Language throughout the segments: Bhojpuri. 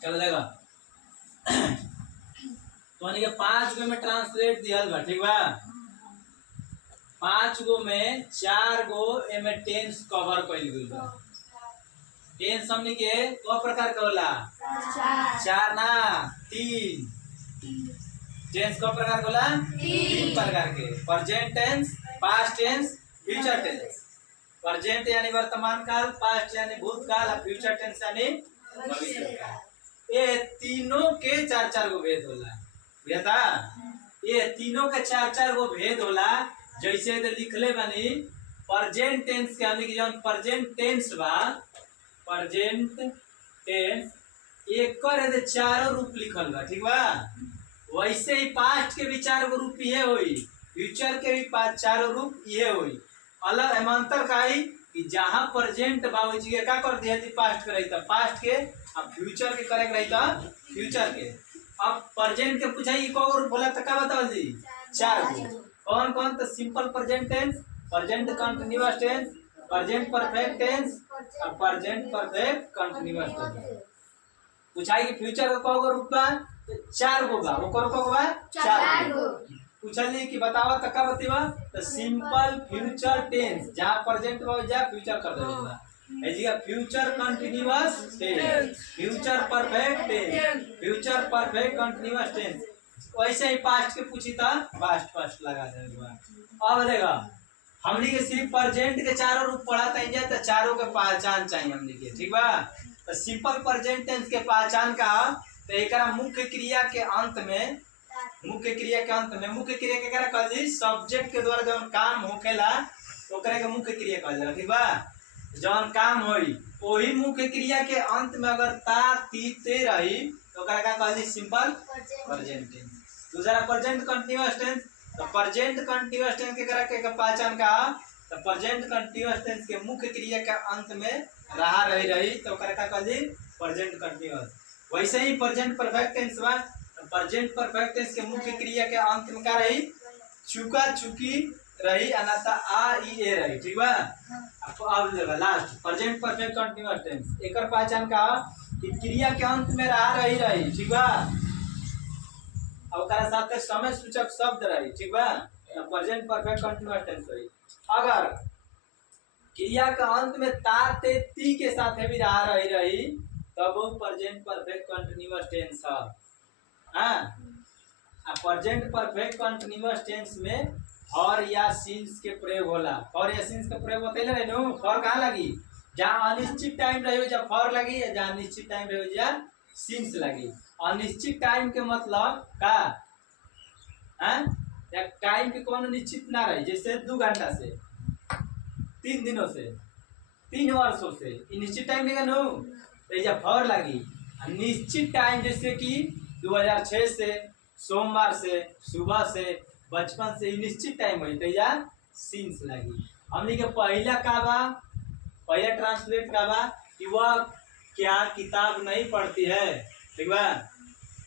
क्या बोलेगा तो के 5 गो में ट्रांसलेट दिहल बा ठीक बा 5 गो में 4 गो एमे टेंस कवर कइल गइल बा टेंस हमनी के दो प्रकार के होला 4 ना 3 टेंस कौ प्रकार के होला 3 प्रकार के present tense past tense future tense present यानी वर्तमान काल पास्ट यानी भूतकाल और फ्यूचर टेंस यानी भविष्य काल ये तीनों के 4-4 गो भेद होला बुझाता ये तीनों के 4-4 गो भेद होला जैसे इधर लिखले बानी प्रेजेंट टेंस के हमनी के जौन प्रेजेंट टेंस बा प्रेजेंट टेंस एकर एदे चारों रूप लिखल बा ठीक बा वैसे ही पास्ट के भी 4 गो रूप ये होई फ्यूचर के भी 4 रूप ये होई अलग अंतर का ही कि जहां प्रेजेंट बा वो चीज का कर दिया थी पास्ट के रही था पास्ट के अब फ्यूचर के करे रही था फ्यूचर के अब प्रेजेंट के पूछाई को रूप बोला तो का बताओ जी 4 गो कौन कौन तो simple present tense present continuous tense present perfect tense और प्रेजेंट परफेक्ट कंटीन्यूअस टेंस पूछाई कि फ्यूचर का को रूप बा 4 गो बा वो को बा 4 गो पूछली कि बतावा त का बतिबा तो सिंपल फ्यूचर टेंस जहां प्रेजेंट बा जा फ्यूचर कर देबा ए जी future continuous tense future perfect tense future perfect continuous tense वैसे ही पास्ट के पूछी था पास्ट लगा देगा अब देखा हमनी के सिर्फ प्रेजेंट के चारों रूप पढ़ाता ही तो चारों के पहचान चाहिए हमनी के ठीक बा तो सिंपल प्रेजेंट टेंस के पहचान का तो एकरा मुख्य क्रिया के अंत में मुख्य क्रिया के करा कहल जी सब्जेक्ट के द्वारा जौन काम होखेला ओकरे के मुख्य क्रिया कहल जाला ठीक बा जौन काम होई वही मुख्य क्रिया के अंत में अगर ता ती ते रही तो ओकरा का कहल जी सिंपल प्रेजेंट टेंस दूसरा प्रेजेंट कंटीन्यूअस टेंस तो प्रेजेंट कंटीन्यूअस टेंस के करा के पहचान का तो प्रेजेंट कंटीन्यूअस टेंस के मुख्य क्रिया के अंत में रहा रही तो ओकरा का कहल जी प्रेजेंट कंटीन्यूअस वैसे ही प्रेजेंट परफेक्ट टेंस बा प्रेजेंट परफेक्ट टेंस के मुख्य क्रिया के अंत में क्या रही चुका चुकी रही अनाता आ ई ए रही ठीक बा अब देखा last present perfect continuous tense एकर पहचान का कि क्रिया के अंत में रही ठीक बा और ओकरा साथ समय सूचक शब्द रही ठीक बा प्रेजेंट परफेक्ट कंटीन्यूअस टेंस रही अगर क्रिया के अंत में ता ते ती के साथ भी रही तब वो प्रेजेंट परफेक्ट कंटीन्यूअस टेंस है हाँ प्रेजेंट परफेक्ट कंटीन्यूअस टेंस में फॉर या सिंस के प्रयोग होला फॉर या सिंस का प्रयोग बतैले रहे नु फॉर कहाँ लगी जहाँ अनिश्चित टाइम रही जब फॉर लगी या जहाँ निश्चित टाइम रही जा सिंस लगी अनिश्चित टाइम के मतलब का या टाइम के कोनो निश्चित ना रही जैसे 2 घंटा से 3 दिनों से 3 वर्षों से निश्चित टाइम लेगा नो तो जब फॉर लगी निश्चित टाइम जैसे कि 2006 से सोमवार से सुबह से बचपन से निश्चित टाइम हुई तो या सिंस लगी हमने के पहला का बा पहला ट्रांसलेट का बा कि वह क्या किताब नहीं पढ़ती है ठीक बा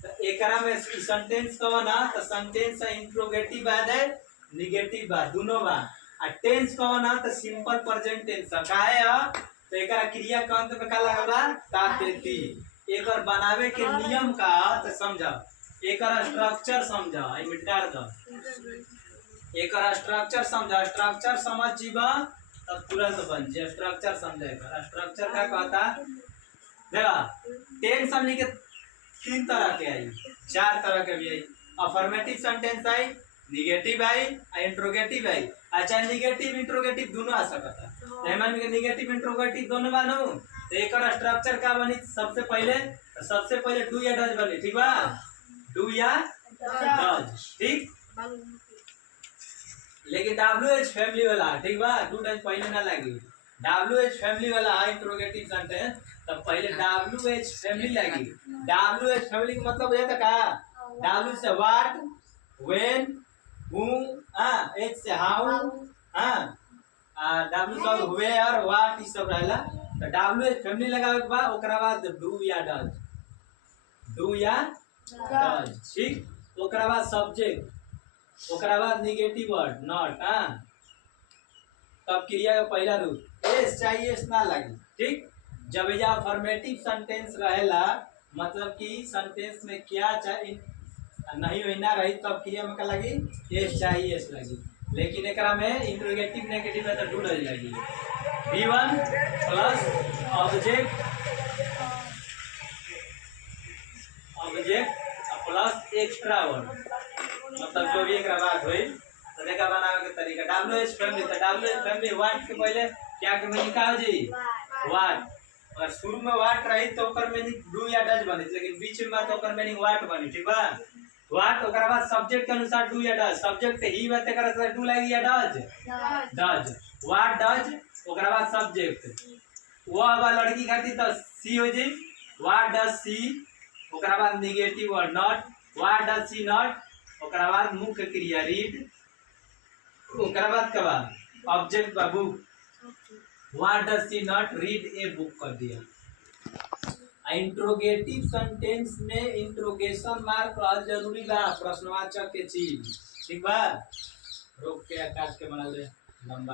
तो एकरा में सेंटेंस कहो ना तो सेंटेंस इंट्रोगेटिव है निगेटिव बा दोनों बा आ टेंस कहो ना तो सिंपल प्रेजेंट टेंस काहे है तो एकरा क्रिया के अंत में का लगला ता ते ती एकर बनावे के नियम का तो समझा एकर स्ट्रक्चर समझा आई मिटार द एकर स्ट्रक्चर समझा स्ट्रक्चर समझ जीवा तब तुरंत बन जे स्ट्रक्चर समझे एकर स्ट्रक्चर का कहता देखा टेंस हमनी के 3 तरह के आई 4 तरह के भी आई अफर्मेटिव सेंटेंस आई निगेटिव आई इंट्रोगेटिव आई अच्छा निगेटिव इंट्रोगेटिव दोनों आ सकता है हमन के निगेटिव इंट्रोगेटिव दोनों बानो तो एकर स्ट्रक्चर का बनी सबसे पहले डू या डज बनी ठीक बा डू या डज ठीक लेकिन WH फैमिली वाला ठीक बा डू डज पहले ना लगी WH फैमिली वाला है इंट्रोगेटिव सेंटेंस तब पहले WH फैमिली लगी WH फैमिली का मतलब ये था का W से व्हाट व्हेन whom H से हाउ W से वेयर व्हाट ई सब रहला तो WH फैमिली लगावे के बाद ओकरा बाद डू या डज ठीक ओकरा बाद सब्जेक्ट ओकरा बाद नेगेटिव वर्ड नॉट तब क्रिया का पहला रूप एस चाहिए एस ना लगी ठीक जब या अफर्मेटिव सेंटेंस रहेला मतलब कि सेंटेंस में क्या चाहिए नहीं होना रही तब क्रिया में का लगी एस चाहिए एस लगी, लेकिन एकरा में इंट्रोगेटिव नेगेटिव में तो डू नहीं लगी। V1 plus object plus extra word, मतलब जो भी एक बात हुई तो देखा बनावे के तरीका WH फैमिली। तो WH फैमिली वाट के पहले क्या के मीनिंग का हो जी वाट, और शुरू में वाट रही तो ओकर मीनिंग डू या डज बनी, लेकिन बीच में तो ओकर मीनिंग वाट बनी, ठीक बा। वाट ओकरा बाद सब्जेक्ट के अनुसार डू या डज, सब्जेक्ट ही बात करे से डू लगी या डज डज, वाट डज ओकरा बाद सब्जेक्ट वह बा लड़की खातिर तो सी हो जी, वाट डज सी ओकरा बाद negative word not, what does she not ओकरा बाद मुख्य क्रिया रीड, ओकरा बाद का बाद ऑब्जेक्ट बा बुक, व्हाट डज she not read a book कर दिया। इंट्रोगेटिव सेंटेंस में इंट्रोगेशन मार्क और जरूरी बा, प्रश्नवाचक के चीज, ठीक बा। रोक के काट के बना ले लंबा।